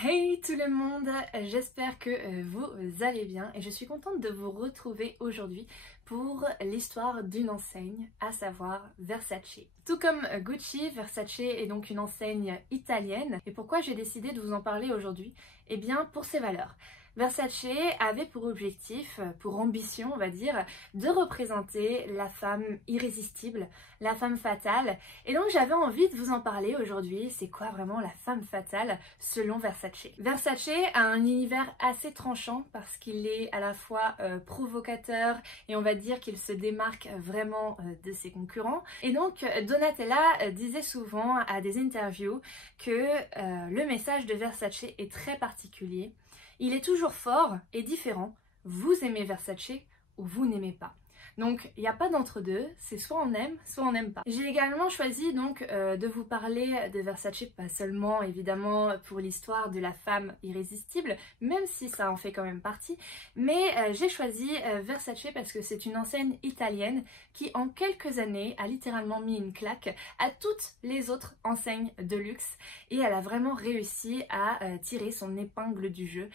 Hey tout le monde, j'espère que vous allez bien et je suis contente de vous retrouver aujourd'hui pour l'histoire d'une enseigne, à savoir Versace. Tout comme Gucci, Versace est donc une enseigne italienne. Et pourquoi j'ai décidé de vous en parler aujourd'hui? Eh bien pour ses valeurs. Versace avait pour objectif, pour ambition on va dire, de représenter la femme irrésistible, la femme fatale. Et donc j'avais envie de vous en parler aujourd'hui. C'est quoi vraiment la femme fatale selon Versace? Versace a un univers assez tranchant parce qu'il est à la fois provocateur et on va dire qu'il se démarque vraiment de ses concurrents. Et donc Donatella disait souvent à des interviews que le message de Versace est très particulier. Il est toujours fort et différent. Vous aimez Versace ou vous n'aimez pas. Donc il n'y a pas d'entre-deux, c'est soit on n'aime pas. J'ai également choisi donc de vous parler de Versace, pas seulement évidemment pour l'histoire de la femme irrésistible, même si ça en fait quand même partie, mais j'ai choisi Versace parce que c'est une enseigne italienne qui en quelques années a littéralement mis une claque à toutes les autres enseignes de luxe et elle a vraiment réussi à tirer son épingle du jeu.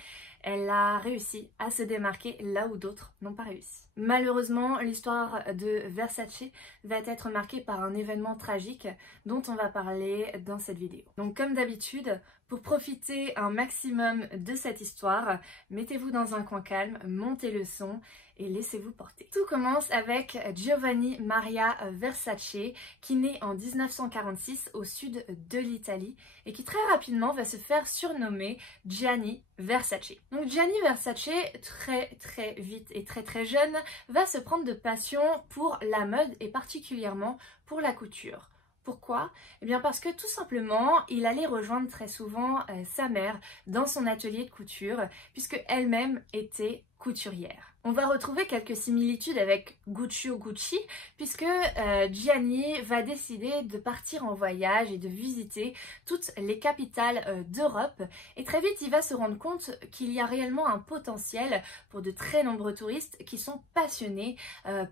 Elle a réussi à se démarquer là où d'autres n'ont pas réussi. Malheureusement, l'histoire de Versace va être marquée par un événement tragique dont on va parler dans cette vidéo. Donc comme d'habitude, pour profiter un maximum de cette histoire, mettez-vous dans un coin calme, montez le son et laissez-vous porter. Tout commence avec Giovanni Maria Versace qui naît en 1946 au sud de l'Italie et qui très rapidement va se faire surnommer Gianni Versace. Donc Gianni Versace, très vite et très jeune, va se prendre de passion pour la mode et particulièrement pour la couture. Pourquoi? Eh bien parce que tout simplement, il allait rejoindre très souvent sa mère dans son atelier de couture puisque elle-même était couturière. On va retrouver quelques similitudes avec Guccio Gucci puisque Gianni va décider de partir en voyage et de visiter toutes les capitales d'Europe et très vite il va se rendre compte qu'il y a réellement un potentiel pour de très nombreux touristes qui sont passionnés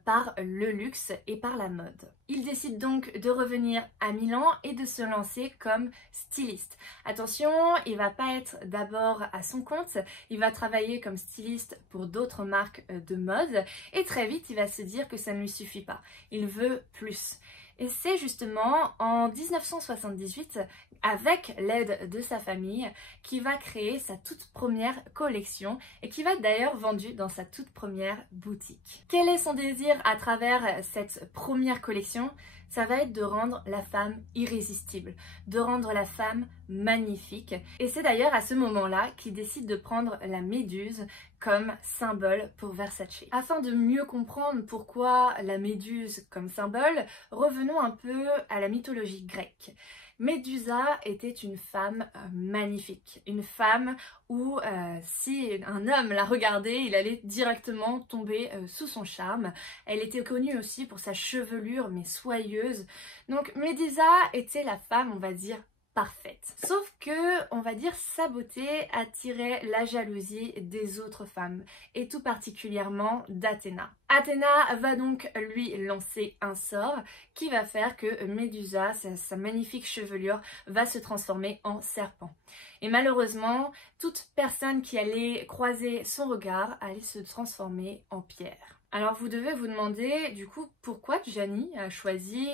par le luxe et par la mode. Il décide donc de revenir à Milan et de se lancer comme styliste. Attention, il va pas être d'abord à son compte, il va travailler comme styliste pour d'autres marques de mode et très vite il va se dire que ça ne lui suffit pas, il veut plus. Et c'est justement en 1978, avec l'aide de sa famille, qu'il va créer sa toute première collection et qui va être d'ailleurs vendue dans sa toute première boutique. Quel est son désir à travers cette première collection? Ça va être de rendre la femme irrésistible, de rendre la femme magnifique. Et c'est d'ailleurs à ce moment-là qu'il décide de prendre la méduse comme symbole pour Versace. Afin de mieux comprendre pourquoi la méduse comme symbole, revenons un peu à la mythologie grecque. Médusa était une femme magnifique, une femme où si un homme la regardait, il allait directement tomber sous son charme. Elle était connue aussi pour sa chevelure mais soyeuse. Donc Médusa était la femme, on va dire, parfaite. Sauf que, on va dire, sa beauté attirait la jalousie des autres femmes, et tout particulièrement d'Athéna. Athéna va donc lui lancer un sort qui va faire que Médusa, sa magnifique chevelure, va se transformer en serpent. Et malheureusement, toute personne qui allait croiser son regard allait se transformer en pierre. Alors vous devez vous demander du coup pourquoi Gianni a choisi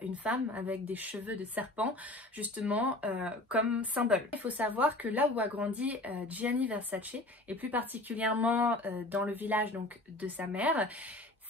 une femme avec des cheveux de serpent justement comme symbole. Il faut savoir que là où a grandi Gianni Versace et plus particulièrement dans le village donc de sa mère,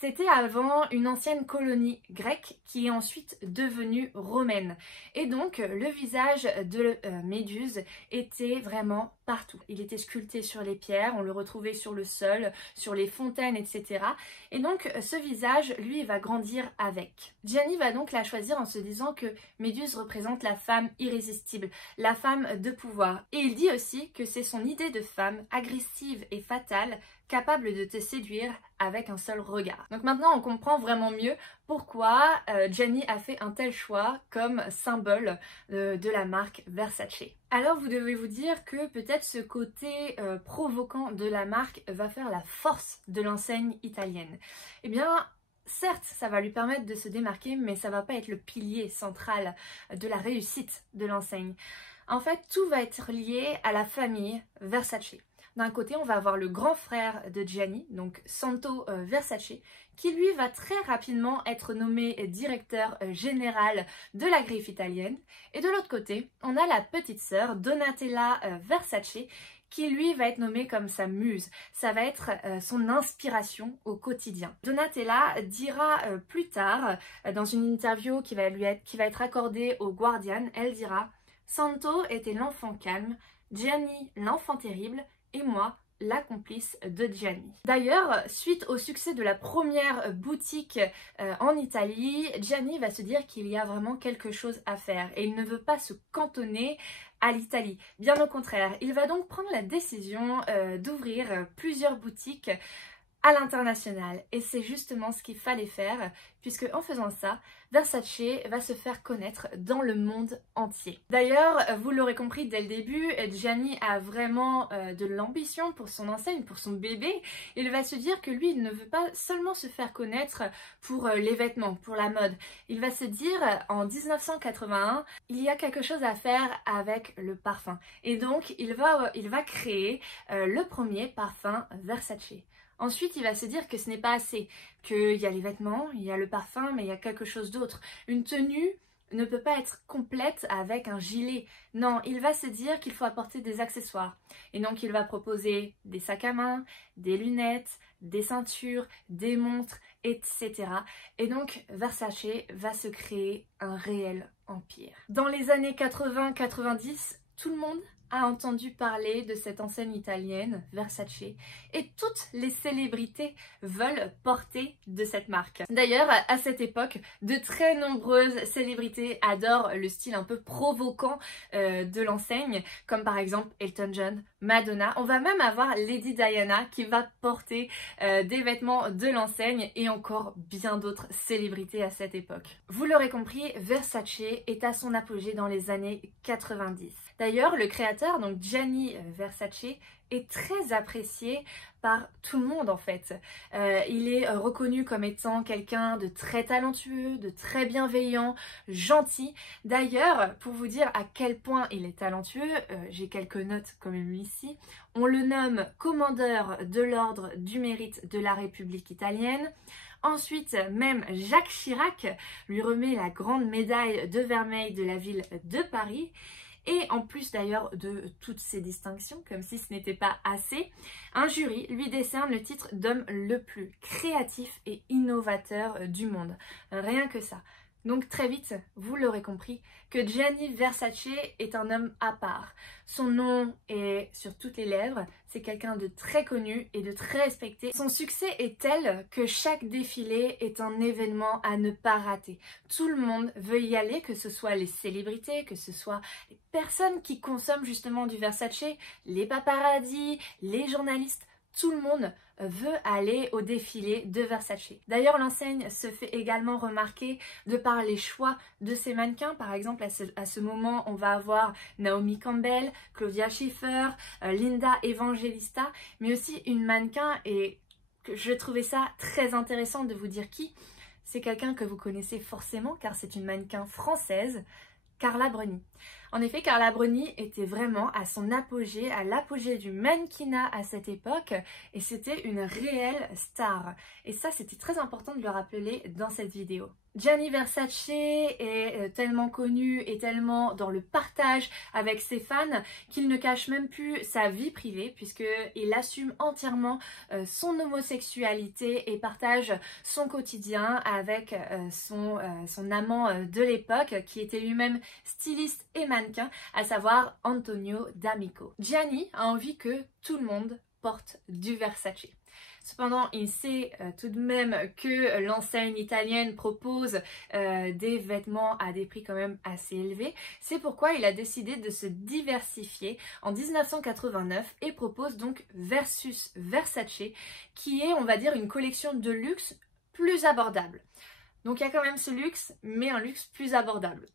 c'était avant une ancienne colonie grecque qui est ensuite devenue romaine. Et donc le visage de Méduse était vraiment partout. Il était sculpté sur les pierres, on le retrouvait sur le sol, sur les fontaines, etc. Et donc ce visage, lui, va grandir avec. Gianni va donc la choisir en se disant que Méduse représente la femme irrésistible, la femme de pouvoir. Et il dit aussi que c'est son idée de femme agressive et fatale, capable de te séduire avec un seul regard. Donc maintenant on comprend vraiment mieux pourquoi Gianni a fait un tel choix comme symbole de la marque Versace. Alors vous devez vous dire que peut-être ce côté provoquant de la marque va faire la force de l'enseigne italienne. Eh bien certes, ça va lui permettre de se démarquer, mais ça va pas être le pilier central de la réussite de l'enseigne. En fait, tout va être lié à la famille Versace. D'un côté, on va avoir le grand frère de Gianni, donc Santo Versace, qui lui va très rapidement être nommé directeur général de la griffe italienne. Et de l'autre côté, on a la petite sœur Donatella Versace, qui lui va être nommée comme sa muse. Ça va être son inspiration au quotidien. Donatella dira plus tard, dans une interview qui va être accordée au Guardian, elle dira « Santo était l'enfant calme, Gianni l'enfant terrible, et moi, la complice de Gianni. » D'ailleurs, suite au succès de la première boutique en Italie, Gianni va se dire qu'il y a vraiment quelque chose à faire et il ne veut pas se cantonner à l'Italie. Bien au contraire, il va donc prendre la décision d'ouvrir plusieurs boutiques à l'international. Et c'est justement ce qu'il fallait faire, puisque en faisant ça, Versace va se faire connaître dans le monde entier. D'ailleurs, vous l'aurez compris dès le début, Gianni a vraiment de l'ambition pour son enseigne, pour son bébé. Il va se dire que lui, il ne veut pas seulement se faire connaître pour les vêtements, pour la mode. Il va se dire, en 1981, il y a quelque chose à faire avec le parfum. Et donc, il va créer le premier parfum Versace. Ensuite, il va se dire que ce n'est pas assez, qu'il y a les vêtements, il y a le parfum, mais il y a quelque chose d'autre. Une tenue ne peut pas être complète avec un gilet. Non, il va se dire qu'il faut apporter des accessoires. Et donc, il va proposer des sacs à main, des lunettes, des ceintures, des montres, etc. Et donc, Versace va se créer un réel empire. Dans les années 80-90, tout le monde a entendu parler de cette enseigne italienne, Versace, et toutes les célébrités veulent porter de cette marque. D'ailleurs, à cette époque, de très nombreuses célébrités adorent le style un peu provoquant de l'enseigne, comme par exemple Elton John, Madonna. On va même avoir Lady Diana qui va porter des vêtements de l'enseigne et encore bien d'autres célébrités à cette époque. Vous l'aurez compris, Versace est à son apogée dans les années 90. D'ailleurs, le créateur, donc Gianni Versace, est très apprécié par tout le monde en fait. Il est reconnu comme étant quelqu'un de très talentueux, de très bienveillant, gentil. D'ailleurs, pour vous dire à quel point il est talentueux, j'ai quelques notes quand même ici. On le nomme commandeur de l'ordre du mérite de la République italienne. Ensuite, même Jacques Chirac lui remet la grande médaille de vermeil de la ville de Paris. Et en plus d'ailleurs de toutes ces distinctions, comme si ce n'était pas assez, un jury lui décerne le titre d'homme le plus créatif et innovateur du monde. Rien que ça. Donc très vite, vous l'aurez compris, que Gianni Versace est un homme à part. Son nom est sur toutes les lèvres, c'est quelqu'un de très connu et de très respecté. Son succès est tel que chaque défilé est un événement à ne pas rater. Tout le monde veut y aller, que ce soit les célébrités, que ce soit les personnes qui consomment justement du Versace, les paparazzis, les journalistes. Tout le monde veut aller au défilé de Versace. D'ailleurs, l'enseigne se fait également remarquer de par les choix de ses mannequins. Par exemple, à ce moment, on va avoir Naomi Campbell, Claudia Schiffer, Linda Evangelista, mais aussi une mannequin, et que je trouvais ça très intéressant de vous dire qui. C'est quelqu'un que vous connaissez forcément car c'est une mannequin française, Carla Bruni. En effet, Carla Bruni était vraiment à son apogée, à l'apogée du mannequinat à cette époque, et c'était une réelle star. Et ça, c'était très important de le rappeler dans cette vidéo. Gianni Versace est tellement connu et tellement dans le partage avec ses fans qu'il ne cache même plus sa vie privée, puisqu'il assume entièrement son homosexualité et partage son quotidien avec son amant de l'époque, qui était lui-même styliste et mannequin, à savoir Antonio D'Amico. Gianni a envie que tout le monde porte du Versace. Cependant, il sait tout de même que l'enseigne italienne propose des vêtements à des prix quand même assez élevés. C'est pourquoi il a décidé de se diversifier en 1989 et propose donc Versus Versace, qui est, on va dire, une collection de luxe plus abordable. Donc il y a quand même ce luxe, mais un luxe plus abordable.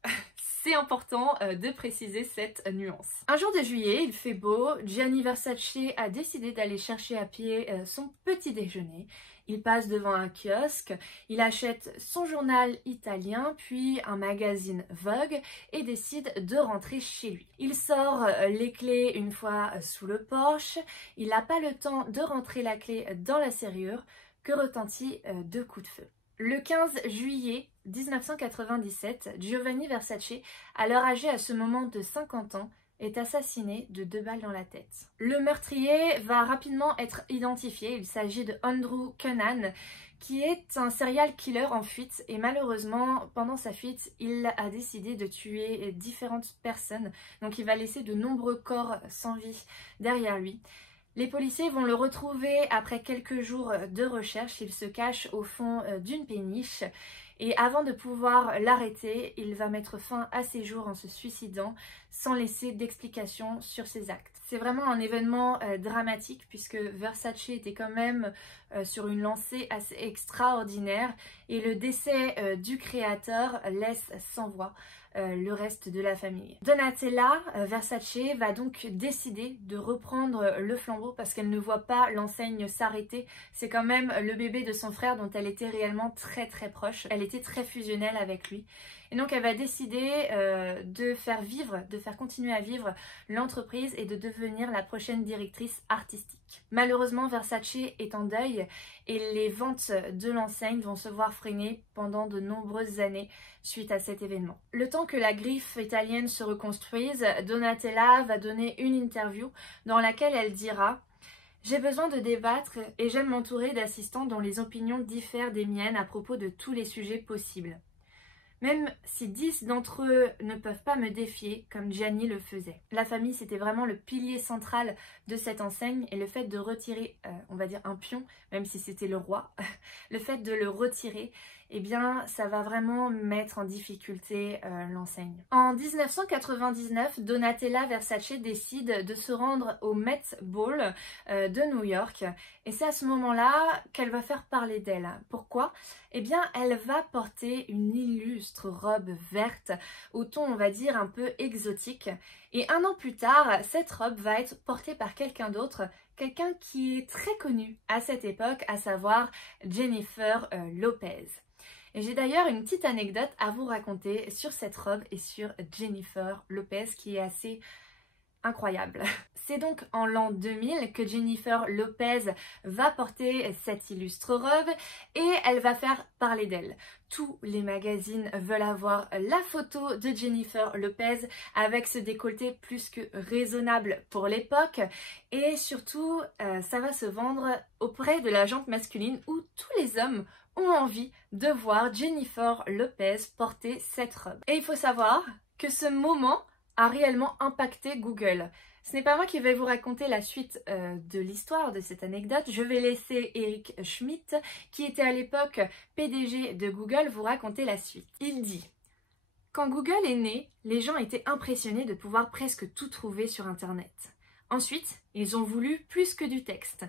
c'est important de préciser cette nuance. Un jour de juillet, il fait beau, Gianni Versace a décidé d'aller chercher à pied son petit déjeuner. Il passe devant un kiosque, il achète son journal italien, puis un magazine Vogue et décide de rentrer chez lui. Il sort les clés une fois sous le porche, il n'a pas le temps de rentrer la clé dans la serrure que retentit deux coups de feu. Le 15 juillet 1997, Giovanni Versace, alors âgé à ce moment de 50 ans, est assassiné de 2 balles dans la tête. Le meurtrier va rapidement être identifié, il s'agit de Andrew Cunanan, qui est un serial killer en fuite et malheureusement, pendant sa fuite, il a décidé de tuer différentes personnes, donc il va laisser de nombreux corps sans vie derrière lui. Les policiers vont le retrouver après quelques jours de recherche, il se cache au fond d'une péniche. Et avant de pouvoir l'arrêter, il va mettre fin à ses jours en se suicidant sans laisser d'explication sur ses actes. C'est vraiment un événement dramatique puisque Versace était quand même sur une lancée assez extraordinaire et le décès du créateur laisse sans voix le reste de la famille. Donatella Versace va donc décider de reprendre le flambeau parce qu'elle ne voit pas l'enseigne s'arrêter. C'est quand même le bébé de son frère dont elle était réellement très proche. Elle était très fusionnelle avec lui. Et donc elle va décider de faire continuer à vivre l'entreprise et de devenir la prochaine directrice artistique. Malheureusement, Versace est en deuil et les ventes de l'enseigne vont se voir freiner pendant de nombreuses années suite à cet événement. Le temps que la griffe italienne se reconstruise, Donatella va donner une interview dans laquelle elle dira « J'ai besoin de débattre et j'aime m'entourer d'assistants dont les opinions diffèrent des miennes à propos de tous les sujets possibles. Même si 10 d'entre eux ne peuvent pas me défier, comme Gianni le faisait. » La famille, c'était vraiment le pilier central de cette enseigne et le fait de retirer, on va dire un pion, même si c'était le roi, le fait de le retirer, eh bien, ça va vraiment mettre en difficulté l'enseigne. En 1999, Donatella Versace décide de se rendre au Met Ball de New York et c'est à ce moment-là qu'elle va faire parler d'elle. Pourquoi ? Eh bien, elle va porter une illustre robe verte au ton, on va dire, un peu exotique. Et 1 an plus tard, cette robe va être portée par quelqu'un d'autre, quelqu'un qui est très connu à cette époque, à savoir Jennifer Lopez. Et j'ai d'ailleurs une petite anecdote à vous raconter sur cette robe et sur Jennifer Lopez qui est assez incroyable. C'est donc en l'an 2000 que Jennifer Lopez va porter cette illustre robe et elle va faire parler d'elle. Tous les magazines veulent avoir la photo de Jennifer Lopez avec ce décolleté plus que raisonnable pour l'époque et surtout ça va se vendre auprès de la gente masculine où tous les hommes ont envie de voir Jennifer Lopez porter cette robe. Et il faut savoir que ce moment a réellement impacté Google. Ce n'est pas moi qui vais vous raconter la suite de l'histoire de cette anecdote. Je vais laisser Eric Schmidt, qui était à l'époque PDG de Google, vous raconter la suite. Il dit « Quand Google est né, les gens étaient impressionnés de pouvoir presque tout trouver sur Internet. Ensuite, ils ont voulu plus que du texte.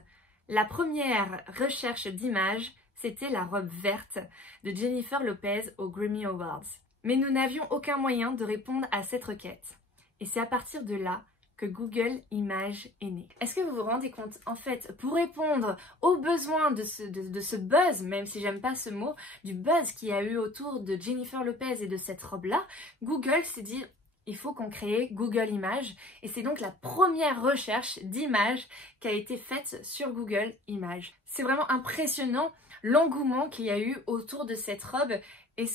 La première recherche d'images, c'était la robe verte de Jennifer Lopez aux Grammy Awards. Mais nous n'avions aucun moyen de répondre à cette requête. Et c'est à partir de là que Google Images est né. » Est-ce que vous vous rendez compte? En fait, pour répondre aux besoins de ce buzz, même si j'aime pas ce mot, du buzz qu'il y a eu autour de Jennifer Lopez et de cette robe-là, Google s'est dit il faut qu'on crée Google Images. Et c'est donc la première recherche d'images qui a été faite sur Google Images. C'est vraiment impressionnant l'engouement qu'il y a eu autour de cette robe et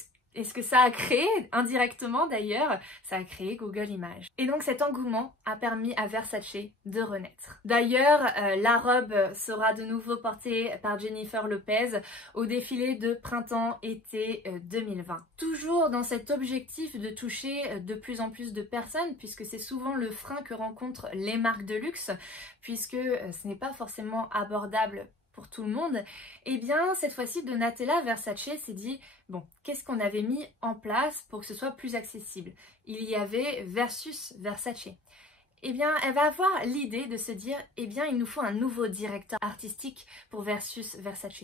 ce que ça a créé, indirectement d'ailleurs, ça a créé Google Images. Et donc cet engouement a permis à Versace de renaître. D'ailleurs, la robe sera de nouveau portée par Jennifer Lopez au défilé de printemps-été 2020. Toujours dans cet objectif de toucher de plus en plus de personnes, puisque c'est souvent le frein que rencontrent les marques de luxe, puisque ce n'est pas forcément abordable pour tout le monde, et bien cette fois-ci Donatella Versace s'est dit bon, qu'est-ce qu'on avait mis en place pour que ce soit plus accessible? Il y avait Versus Versace. eh bien, elle va avoir l'idée de se dire, eh bien, il nous faut un nouveau directeur artistique pour Versace.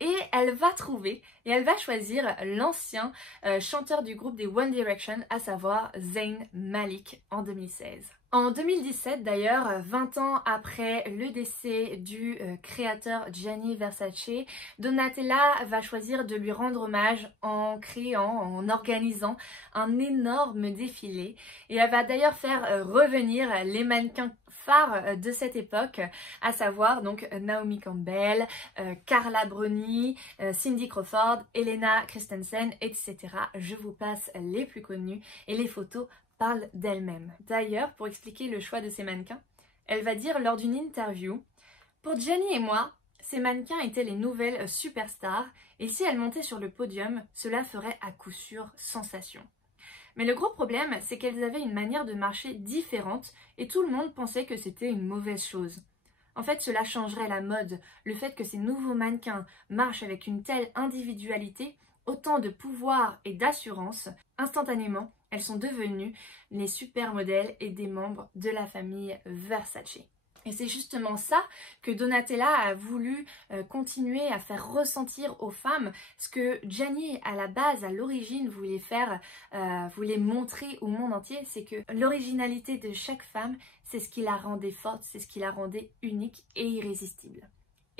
Et elle va trouver, et elle va choisir l'ancien chanteur du groupe des One Direction, à savoir Zayn Malik, en 2016. En 2017 d'ailleurs, 20 ans après le décès du créateur Gianni Versace, Donatella va choisir de lui rendre hommage en organisant un énorme défilé. Et elle va d'ailleurs faire revenir les mannequins phares de cette époque, à savoir donc Naomi Campbell, Carla Bruni, Cindy Crawford, Helena Christensen, etc. Je vous passe les plus connus et les photos parle d'elle-même. D'ailleurs, pour expliquer le choix de ces mannequins, elle va dire lors d'une interview « Pour Gianni et moi, ces mannequins étaient les nouvelles superstars et si elles montaient sur le podium, cela ferait à coup sûr sensation. Mais le gros problème, c'est qu'elles avaient une manière de marcher différente et tout le monde pensait que c'était une mauvaise chose. En fait, cela changerait la mode. Le fait que ces nouveaux mannequins marchent avec une telle individualité, autant de pouvoir et d'assurance, instantanément, elles sont devenues les supermodèles et des membres de la famille Versace. Et c'est justement ça que Donatella a voulu continuer à faire ressentir aux femmes, ce que Gianni à la base, à l'origine, voulait montrer au monde entier, c'est que l'originalité de chaque femme, c'est ce qui la rendait forte, c'est ce qui la rendait unique et irrésistible.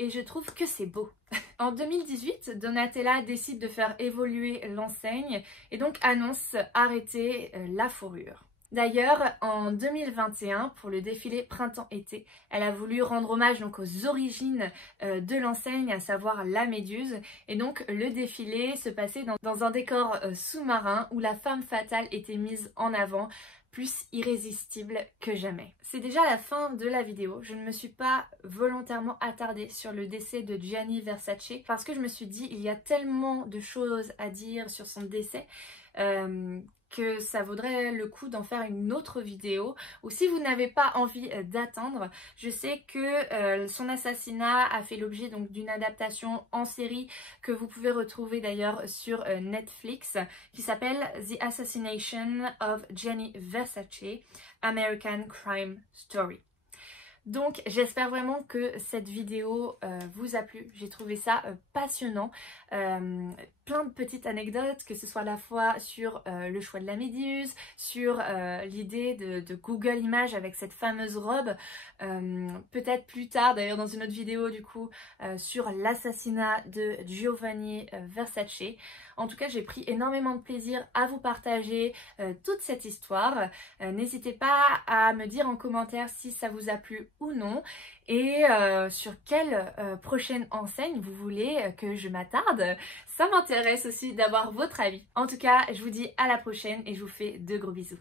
Et je trouve que c'est beau. En 2018, Donatella décide de faire évoluer l'enseigne et donc annonce arrêter la fourrure. D'ailleurs, en 2021, pour le défilé printemps-été, elle a voulu rendre hommage donc aux origines de l'enseigne, à savoir la méduse. Et donc le défilé se passait dans un décor sous-marin où la femme fatale était mise en avant, plus irrésistible que jamais. C'est déjà la fin de la vidéo. Je ne me suis pas volontairement attardée sur le décès de Gianni Versace parce que je me suis dit il y a tellement de choses à dire sur son décès que ça vaudrait le coup d'en faire une autre vidéo. Ou si vous n'avez pas envie d'attendre, je sais que son assassinat a fait l'objet donc d'une adaptation en série que vous pouvez retrouver d'ailleurs sur Netflix qui s'appelle The Assassination of Gianni Versace, American Crime Story. Donc j'espère vraiment que cette vidéo vous a plu, j'ai trouvé ça passionnant, plein de petites anecdotes, que ce soit à la fois sur le choix de la méduse, sur l'idée de Google Images avec cette fameuse robe, peut-être plus tard d'ailleurs dans une autre vidéo du coup sur l'assassinat de Giovanni Versace. En tout cas, j'ai pris énormément de plaisir à vous partager toute cette histoire. N'hésitez pas à me dire en commentaire si ça vous a plu ou non et sur quelle prochaine enseigne vous voulez que je m'attarde. Ça m'intéresse aussi d'avoir votre avis. En tout cas, je vous dis à la prochaine et je vous fais de gros bisous.